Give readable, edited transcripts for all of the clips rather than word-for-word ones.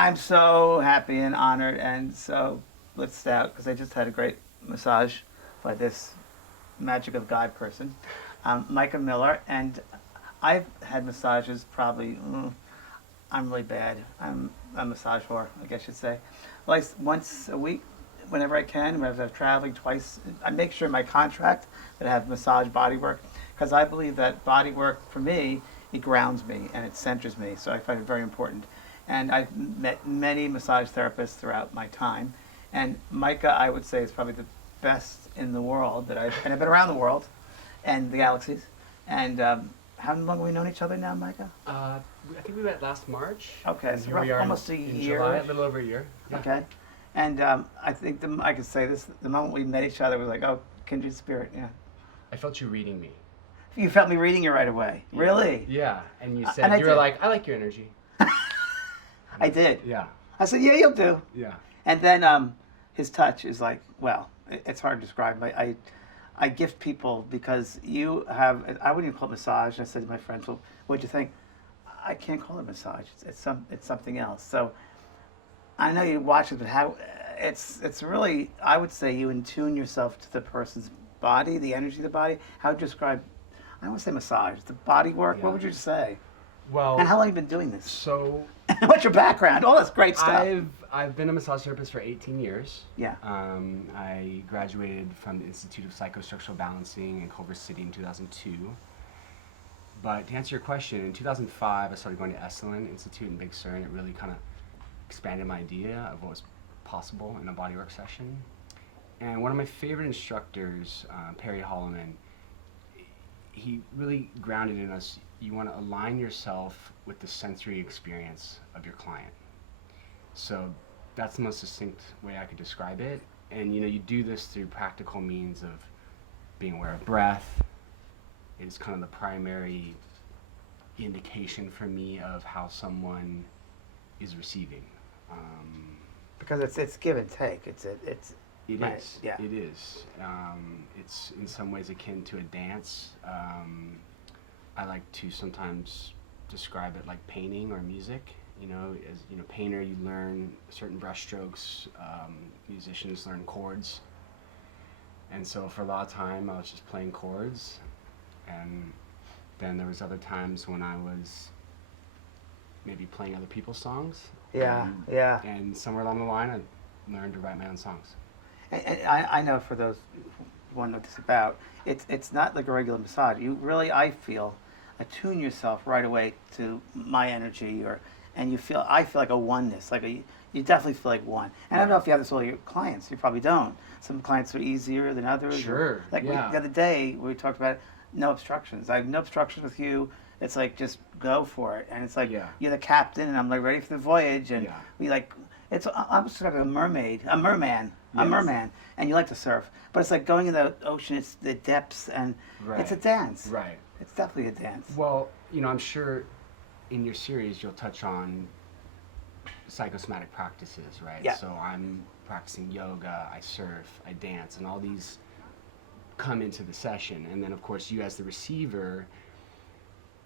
I'm so happy and honored and so blitzed out because I just had a great massage by this magic of God person, Micah Miller, and I've had massages probably. I'm really bad. I'm a massage whore, I guess you'd say. Like once a week, whenever I can, whenever I'm traveling twice, I make sure in my contract that I have massage body work because I believe that body work for me, it grounds me and it centers me. So I find it very important. And I've met many massage therapists throughout my time. And Micah, I would say, is probably the best in the world and I've been around the world and the galaxies. And how long have we known each other now, Micah? I think we met last March. Okay, so Here we are almost a in year. July, a little over a year. Yeah. Okay. And I think I could say this, the moment we met each other was like, oh, kindred spirit, yeah. I felt you reading me. You felt me reading you right away. Yeah. Really? Yeah, and you And said, I you were did. like, I like your energy. I did. Yeah, I said, yeah, you'll do. yeah. And then his touch is like, well, it's hard to describe. I gift people because you have, I wouldn't even call it massage. I said to my friends, well, what'd you think? I can't call it massage. It's something else. So I know you watch it, but how it's really, I would say you attune yourself to the person's body, the energy of the body. How would you describe, I don't want to say massage, the body work? Yeah. What would you say? Well, And how long have you been doing this? so What's your background? All that's great stuff. I've been a massage therapist for 18 years. Yeah. I graduated from the Institute of Psychostructural Balancing in Culver City in 2002. But to answer your question, in 2005, I started going to Esalen Institute in Big Sur, and it really kind of expanded my idea of what was possible in a bodywork session. And one of my favorite instructors, Perry Holloman, he really grounded in us, you want to align yourself with the sensory experience of your client. So that's the most succinct way I could describe it. And you do this through practical means of being aware of breath. It's kind of the primary indication for me of how someone is receiving. Because it's give and take. It right, is. yeah. It is. It's in some ways akin to a dance. I like to sometimes describe it like painting or music. As painter, you learn certain brush strokes. Musicians learn chords. And so for a lot of time, I was just playing chords. And then there was other times when I was maybe playing other people's songs. Yeah, yeah. And somewhere along the line, I learned to write my own songs. And I know for those who want to know what this is about, it's not like a regular massage. You really, I feel, attune yourself right away to my energy, and I feel like a oneness, you definitely feel like one. And I don't know if you have this with all your clients. You probably don't. Some clients are easier than others. Sure. Like yeah. the other day, we talked about no obstructions. I have no obstructions with you. It's like just go for it, and it's like you're the captain, and I'm like ready for the voyage, and we like. I'm sort of a merman, and you like to surf, but it's like going in the ocean. It's the depths, and it's a dance. Right. It's definitely a dance. Well, I'm sure in your series you'll touch on psychosomatic practices, right? Yeah. So I'm practicing yoga, I surf, I dance, and all these come into the session. And then, of course, you as the receiver,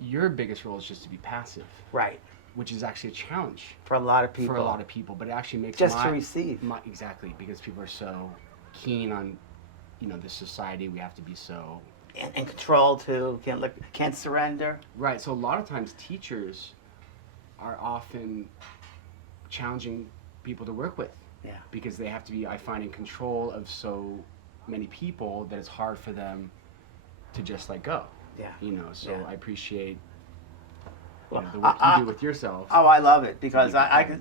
your biggest role is just to be passive. Right. Which is actually a challenge. For a lot of people. But it actually makes to receive. Exactly, because people are so keen on, this society. We have to be so... And control, too. Can't surrender. Right, so a lot of times teachers are often challenging people to work with. Yeah. Because they have to be, I find, in control of so many people that it's hard for them to just let go. Yeah. So yeah. I appreciate the work you do with yourself. Oh, I love it because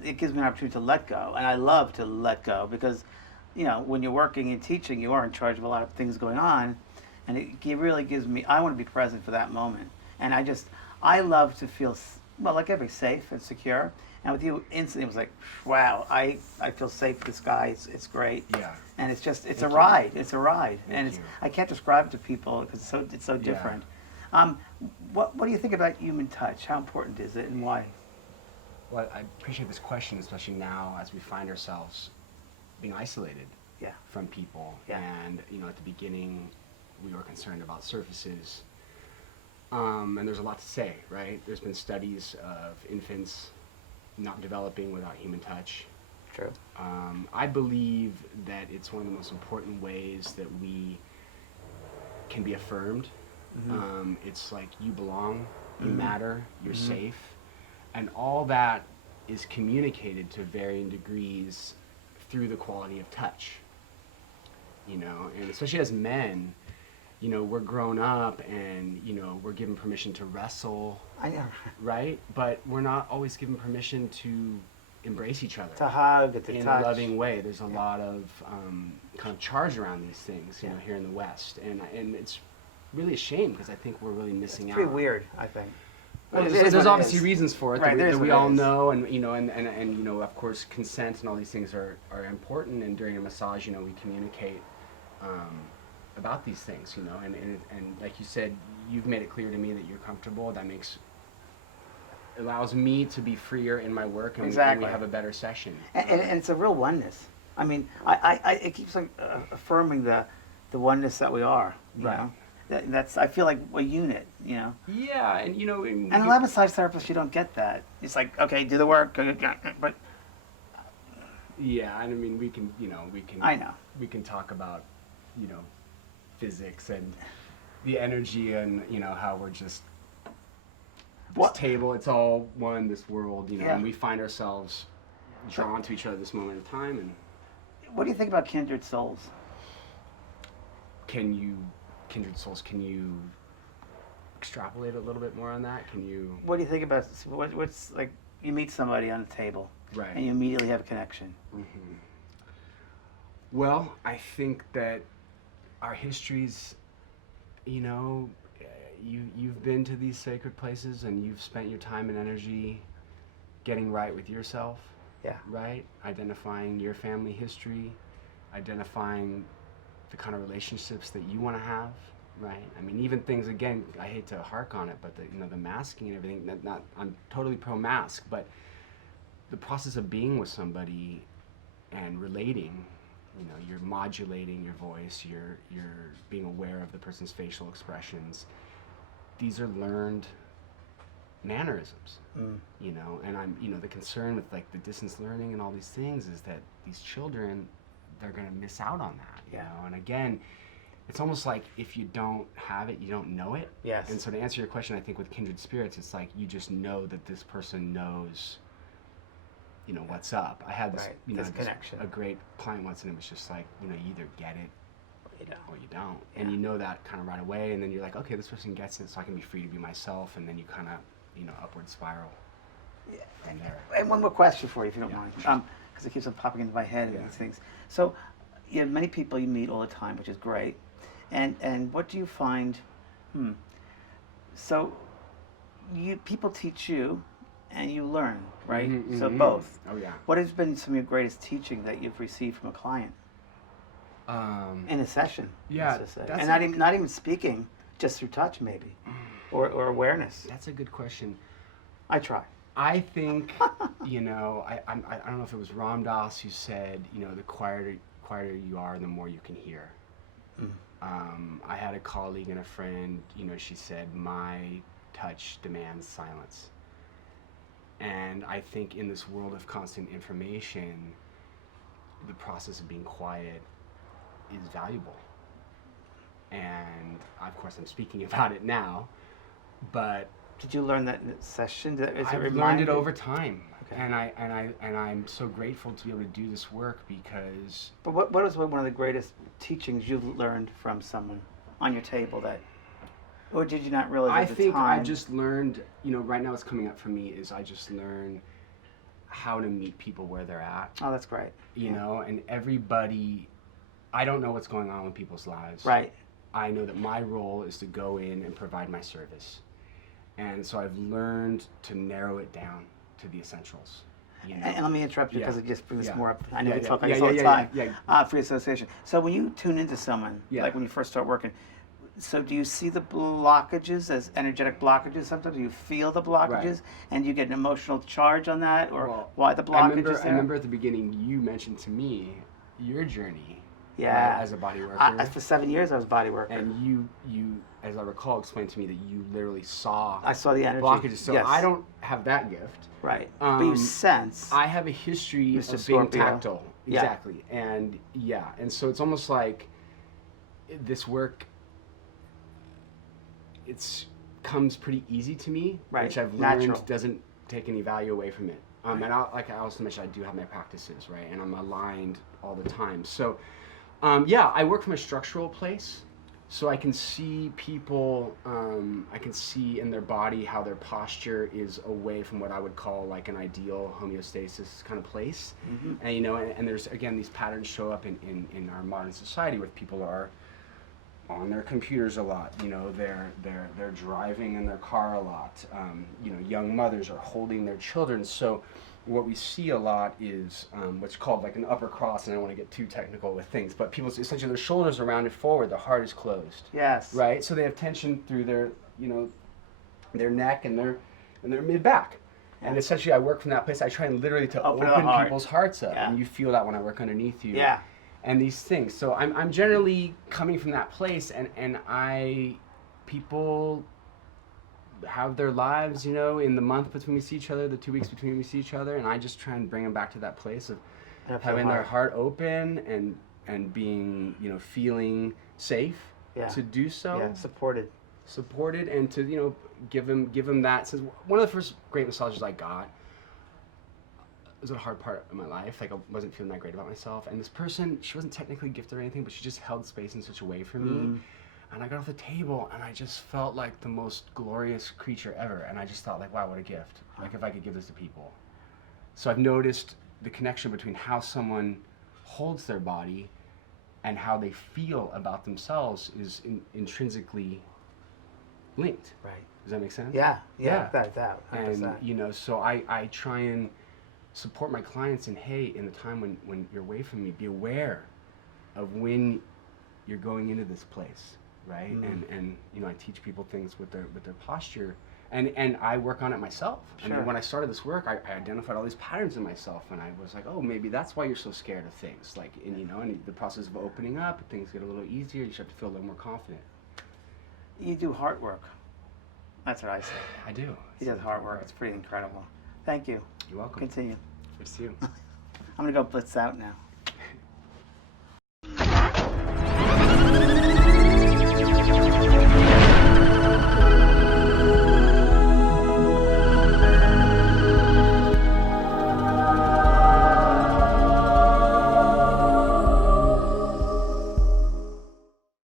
it gives me an opportunity to let go, and I love to let go because, when you're working and teaching, you are in charge of a lot of things going on, and it really gives me. I want to be present for that moment, and I love to feel like everybody safe and secure. And with you, instantly it was like, wow, I feel safe with this guy. It's great. Yeah. And it's a ride. It's a ride, and I can't describe it to people because it's so different. What do you think about human touch? How important is it, and why? Well, I appreciate this question, especially now as we find ourselves being isolated from people. Yeah. And at the beginning, we were concerned about surfaces. And there's a lot to say, right? There's been studies of infants not developing without human touch. True. I believe that it's one of the most important ways that we can be affirmed. It's like you belong, you matter, you're safe, and all that is communicated to varying degrees through the quality of touch. You know, and especially as men, you know, we're grown up and, you know, we're given permission to wrestle, I know. right? But we're not always given permission to embrace each other To hug, to in touch. a loving way. There's a lot of kind of charge around these things, you know, here in the West, and it's really a shame because I think we're really missing out. Pretty weird, I think. Well, It is there's what it obviously is. reasons for it Right, that there's we what it all is. know, and you know, and you know, of course, consent and all these things are important. And during a massage, you know, we communicate about these things, you know, and like you said, you've made it clear to me that you're comfortable. That allows me to be freer in my work, and, Exactly. and we have a better session. And it's a real oneness. I mean, it keeps like affirming the oneness that we are. You Right. know? That's I feel like a unit. You know. Yeah, and you know, And a lot of massage therapists, you don't get that. It's like, okay, do the work, but yeah, and I mean, we can, you know, I know. we can talk about, you know, physics and the energy and, you know, how we're just this What- table, it's all one, this world, you know, Yeah. and we find ourselves drawn to each other at this moment in time. And What do you think about kindred souls? kindred souls, can you extrapolate a little bit more on that? Can you? What do you think about what's like? You meet somebody on the table, Right. and you immediately have a connection. Well, I think that our histories, you know, you've been to these sacred places and you've spent your time and energy getting right with yourself, Yeah. right? Identifying your family history, identifying the kind of relationships that you want to have, right? I mean, even things, again, I hate to hark on it, but the masking and everything, I'm totally pro-mask, but the process of being with somebody and relating, you know, you're modulating your voice, you're being aware of the person's facial expressions. These are learned mannerisms, you know, and you know, the concern with like the distance learning and all these things is that these children, they're going to miss out on that, you know, and again, it's almost like if you don't have it, you don't know it. Yes. And so to answer your question, I think with kindred spirits, it's like you just know that this person knows, you know, what's up. I had this, Right, you know, this connection. a great client once, and it was just like, you know, you either get it You know. or you don't. And you know that kind of right away, and then you're like, okay, this person gets it, so I can be free to be myself, and then you kind of, you know, upward spiral from there. And one more question for you, if you don't Yeah, mind, sure. because it keeps on popping into my head and Yeah. these things. So, you have many people you meet all the time, which is great. And what do you find? So, people teach you, and you learn, right? Mhm, So mhm. both. Oh yeah. What has been some of your greatest teaching that you've received from a client in a session? Yeah, let's just say? that's And not even speaking, just through touch, maybe, or awareness. That's a good question. I try. I think, you know, I don't know if it was Ram Dass who said, you know, the quieter you are, the more you can hear. I had a colleague and a friend, you know, she said, my touch demands silence. And I think in this world of constant information, the process of being quiet is valuable. And of course I'm speaking about it now, but Did you learn that in a session? I've learned it over time. Okay. And I'm so grateful to be able to do this work because But what is one of the greatest teachings you've learned from someone on your table that, or did you not realize I at the think time? I just learned, you know, right now what's coming up for me is I just learn how to meet people where they're at, Oh, that's great. you know, and everybody, I don't know what's going on in people's lives. Right. I know that my role is to go in and provide my service. And so I've learned to narrow it down to the essentials. You know? And let me interrupt you Yeah. because it just brings Yeah. more up. I know Yeah, we yeah, talk on yeah, this all the yeah, time. yeah. Free association. So when you tune into someone, Yeah. like when you first start working, so do you see the blockages as energetic blockages? Sometimes do you feel the blockages, and you get an emotional charge on that, or Well, why the blockage is I there? remember at the beginning you mentioned to me your journey Yeah. right, as a body worker. For 7 years, I was body worker. And you, as I recall, explained to me that you literally saw I saw the energy. blockages. So yes. I don't have that gift. Right. But you sense. I have a history Mr. of being Scorpio. tactile. Yeah. Exactly. And yeah, and so it's almost like this work, it's comes pretty easy to me, Right. which I've learned Natural. doesn't take any value away from it. And like I also mentioned, I do have my practices, right? And I'm aligned all the time. So yeah, I work from a structural place. So I can see people, I can see in their body how their posture is away from what I would call like an ideal homeostasis kind of place. Mm-hmm. And you know, and there's again these patterns show up in our modern society where people are on their computers a lot. You know, they're driving in their car a lot. You know, young mothers are holding their children. So what we see a lot is what's called like an upper cross, and I don't want to get too technical with things, but people essentially their shoulders are rounded forward, their heart is closed. Yes. Right. So they have tension through their, you know, their neck and their mid back. And essentially, I work from that place. I try and literally to open people's hearts up, Yeah. and you feel that when I work underneath you. Yeah. And these things. So I'm generally coming from that place, and people have their lives, you know, in the month between we see each other, the 2 weeks between we see each other, and I just try and bring them back to that place of having their heart open and being, you know, feeling safe to do so. Yeah. Supported, and to, you know, give them that. So one of the first great massages I got was a hard part of my life. Like I wasn't feeling that great about myself, and this person, she wasn't technically gifted or anything, but she just held space in such a way for me. And I got off the table, and I just felt like the most glorious creature ever. And I just thought, like, wow, what a gift! Like if I could give this to people. So I've noticed the connection between how someone holds their body and how they feel about themselves is intrinsically linked. Right. Does that make sense? Yeah. Yeah. Without a doubt. 100%. And you know, so I try and support my clients in, hey, in the time when you're away from me, be aware of when you're going into this place, right? And you know, I teach people things with their posture, and I work on it myself. Sure. And when I started this work, I identified all these patterns in myself, and I was like, oh, maybe that's why you're so scared of things. Like, and you know, and the process of opening up, things get a little easier. You just have to feel a little more confident. You do heart work. That's what I say. I do. He does heart work. It's pretty incredible. Thank you. You're welcome. Continue. Good to see you. I'm going to go blitz out now.